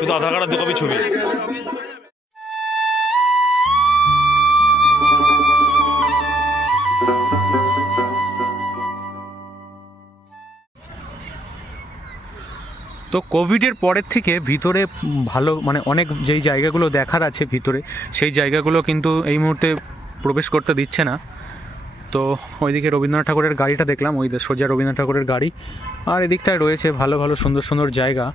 শুধু আধার কার্ড আর 2 কপি ছবি। তো কোভিডের পরের থেকে ভিতরে ভালো মানে অনেক যেই জায়গাগুলো দেখার আছে ভিতরে, সেই জায়গাগুলো কিন্তু এই মুহূর্তে প্রবেশ করতে দিচ্ছে না। তো ওইদিকে রবীন্দ্রনাথ ঠাকুরের গাড়িটা দেখলাম, ওই সোজা রবীন্দ্রনাথ ঠাকুরের গাড়ি। আর এদিকটায় রয়েছে ভালো ভালো সুন্দর সুন্দর জায়গা,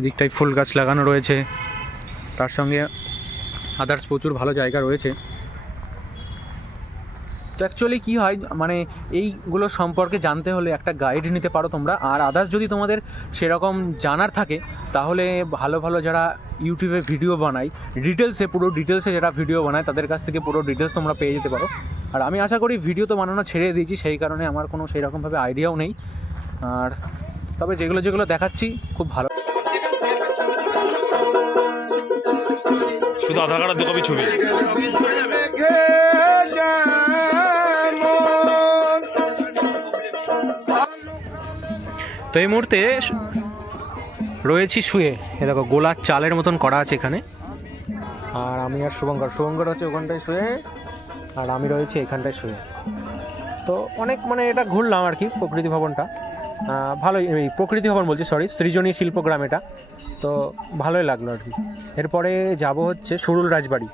এদিকটায় ফুল গাছ লাগানো রয়েছে, তার সঙ্গে আদার্স প্রচুর ভালো জায়গা রয়েছে। তো অ্যাকচুয়ালি কী হয়, মানে এইগুলো সম্পর্কে জানতে হলে একটা গাইড নিতে পারো তোমরা। আর আদার্স যদি তোমাদের সেরকম জানার থাকে, তাহলে ভালো ভালো যারা ইউটিউবে ভিডিও বানায় পুরো ডিটেলসে যারা ভিডিও বানায়, তাদের কাছ থেকে পুরো ডিটেলস তোমরা পেয়ে যেতে পারো। আর আমি আশা করি ভিডিও তো বানানো ছেড়ে দিয়েছি, সেই কারণে আমার কোনো সেইরকমভাবে আইডিয়াও নেই। আর তবে যেগুলো যেগুলো দেখাচ্ছি খুব ভালো। শুধু আধার কার্ড আর 2 কপি ছবি। তো এই মুহূর্তে রয়েছি শুয়ে, এ দেখো গোলার চালের মতন করা আছে এখানে। আর আমি আর শুভঙ্কর হচ্ছে ওখানটায় শুয়ে, আর আমি রয়েছি এখানটায় শুয়ে। তো অনেক মানে এটা ঘুরলাম আর কি, প্রকৃতি ভবনটা ভালোই, এই প্রকৃতি ভবন বলছি সরি, সৃজনী শিল্পগ্রাম এটা। তো ভালোই লাগলো আর কি। এরপরে যাব হচ্ছে সুরুল রাজবাড়ি,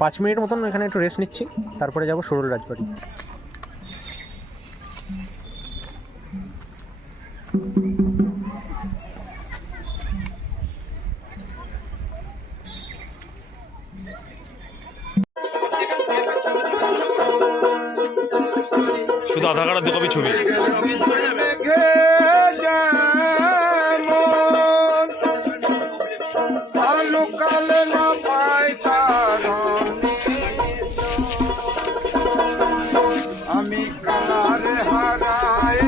5 মিনিট মতন এখানে একটু রেস্ট নিচ্ছি, তারপরে যাব সুরুল রাজবাড়ি। শুধু আধার কার্ড আর 2 কপি ছবি। আমি কালারে হারায়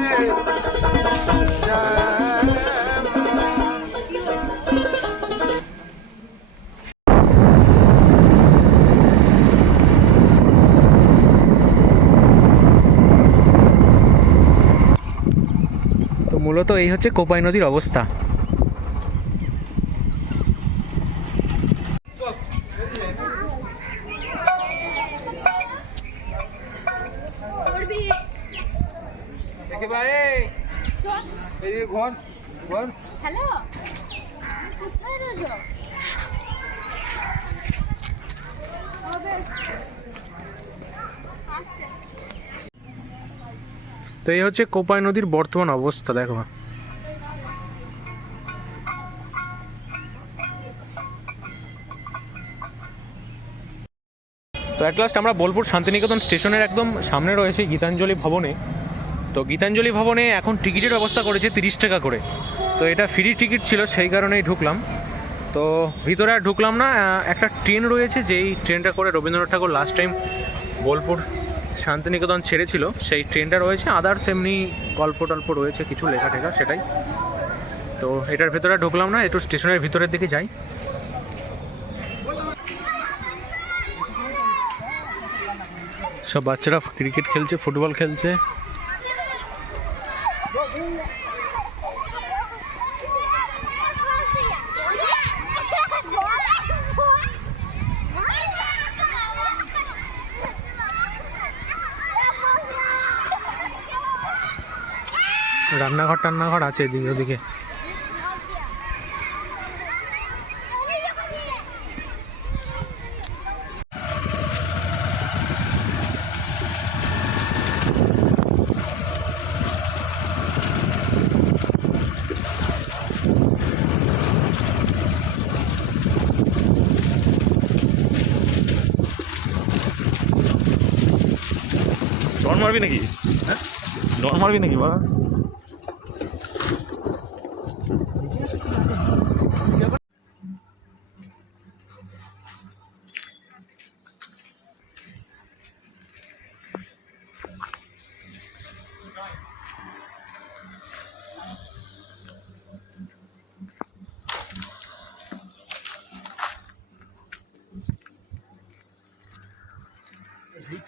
মূলত এই হচ্ছে কোপাই নদীর অবস্থা। তো এই হচ্ছে কোপাই নদীর বর্তমান অবস্থা, দেখো। তো অ্যাট লাস্ট আমরা বোলপুর শান্তিনিকেতন স্টেশনের একদম সামনে রয়েছে গীতাঞ্জলি ভবনে। তো গীতাঞ্জলি ভবনে এখন টিকিটের ব্যবস্থা করেছে 30 টাকা করে। তো এটা ফ্রি টিকিট ছিল, সেই কারণেই ঢুকলাম। তো ভিতরে আর ঢুকলাম না। একটা ট্রেন রয়েছে, যেই ট্রেনটা করে রবীন্দ্রনাথ ঠাকুর লাস্ট টাইম বোলপুর শান্তিনিকেতন ছেড়েছিল, সেই ট্রেনটা রয়েছে। আদার্স এমনি গল্প টল্প রয়েছে কিছু লেখা টেখা, সেটাই। তো এটার ভেতরে ঢুকলাম না, একটু স্টেশনের ভিতরের দিকে যাই। সব বাচ্চারা ক্রিকেট খেলছে, ফুটবল খেলছে। রান্নাঘর আছে এদিকে ওদিকে। ডর মারবি নাকি? হ্যাঁ, ডর মারবি নাকি বাবা?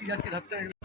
যাচ্ছে